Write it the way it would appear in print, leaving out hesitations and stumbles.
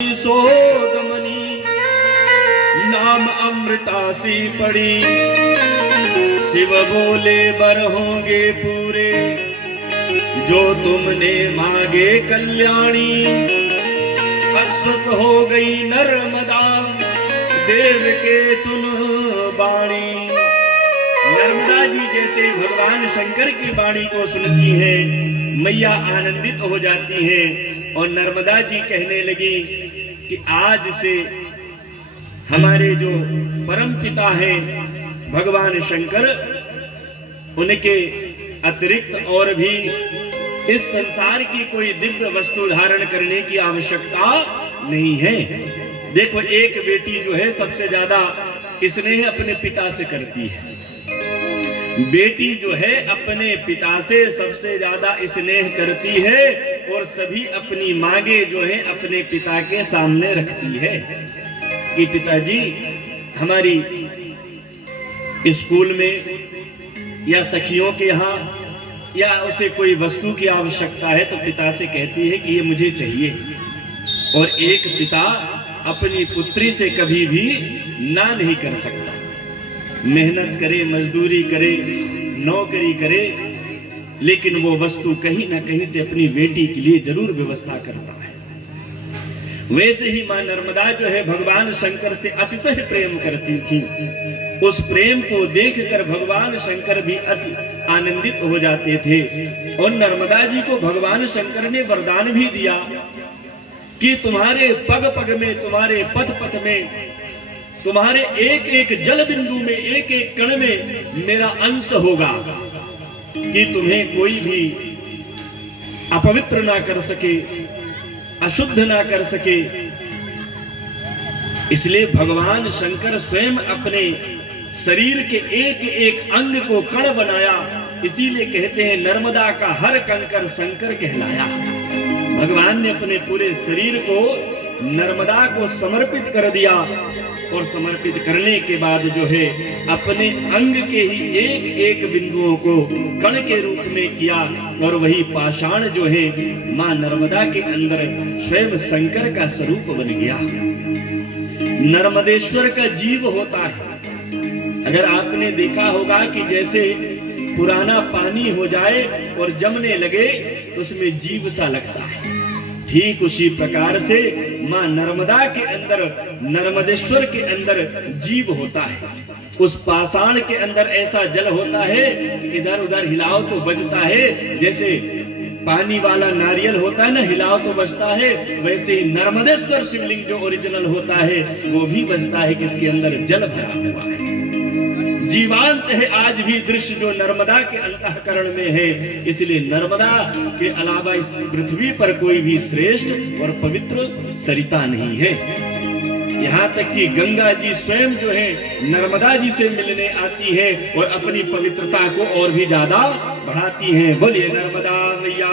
सोदमनी नाम अमृता सी पड़ी, शिव बोले बर होंगे पूरे जो तुमने मांगे कल्याणी। अस्वस्थ हो गई नर्मदा देव के सुन बाणी। नर्मदा जी जैसे भगवान शंकर की वाणी को सुनती है, मैया आनंदित हो जाती है और नर्मदा जी कहने लगी कि आज से हमारे जो परम पिता हैं भगवान शंकर, उनके अतिरिक्त और भी इस संसार की कोई दिव्य वस्तु धारण करने की आवश्यकता नहीं है। देखो, एक बेटी जो है सबसे ज्यादा स्नेह अपने पिता से करती है। बेटी जो है अपने पिता से सबसे ज्यादा स्नेह करती है और सभी अपनी मांगे जो है अपने पिता के सामने रखती है कि पिताजी हमारी स्कूल में या सखियों के यहाँ या उसे कोई वस्तु की आवश्यकता है तो पिता से कहती है कि ये मुझे चाहिए। और एक पिता अपनी पुत्री से कभी भी ना नहीं कर सकता। मेहनत करे, मजदूरी करे, नौकरी करे, लेकिन वो वस्तु कहीं ना कहीं से अपनी बेटी के लिए जरूर व्यवस्था करता है। वैसे ही मां नर्मदा जो है भगवान शंकर से अतिशय प्रेम करती थी। उस प्रेम को देखकर भगवान शंकर भी अति आनंदित हो जाते थे। और नर्मदा जी को भगवान शंकर ने वरदान भी दिया कि तुम्हारे पग पग में, तुम्हारे पथ पथ में, तुम्हारे एक एक जल बिंदु में, एक एक कण में मेरा अंश होगा कि तुम्हें कोई भी अपवित्र ना कर सके, अशुद्ध ना कर सके। इसलिए भगवान शंकर स्वयं अपने शरीर के एक एक अंग को कण बनाया। इसीलिए कहते हैं नर्मदा का हर कंकर शंकर कहलाया। भगवान ने अपने पूरे शरीर को नर्मदा को समर्पित कर दिया और समर्पित करने के बाद जो है अपने अंग के ही एक एक बिंदुओं को कण के रूप में किया। और वही पाषाण जो है मां नर्मदा के अंदर स्वयं शंकर का स्वरूप बन गया। नर्मदेश्वर का जीव होता है। अगर आपने देखा होगा कि जैसे पुराना पानी हो जाए और जमने लगे तो उसमें जीव सा लगता है, ठीक उसी प्रकार से मां नर्मदा के अंदर, नर्मदेश्वर के अंदर जीव होता है। उस पाषाण के अंदर ऐसा जल होता है कि इधर उधर हिलाओ तो बजता है। जैसे पानी वाला नारियल होता है ना, हिलाओ तो बजता है, वैसे ही नर्मदेश्वर शिवलिंग जो ओरिजिनल होता है वो भी बजता है कि इसके अंदर जल भरा हुआ है। जीवांत है आज भी दृश्य जो नर्मदा के अंतःकरण में है। इसलिए नर्मदा के अलावा इस पृथ्वी पर कोई भी श्रेष्ठ और पवित्र सरिता नहीं है। यहाँ तक कि गंगा जी स्वयं जो है नर्मदा जी से मिलने आती है और अपनी पवित्रता को और भी ज्यादा बढ़ाती हैं। बोलिए नर्मदा मैया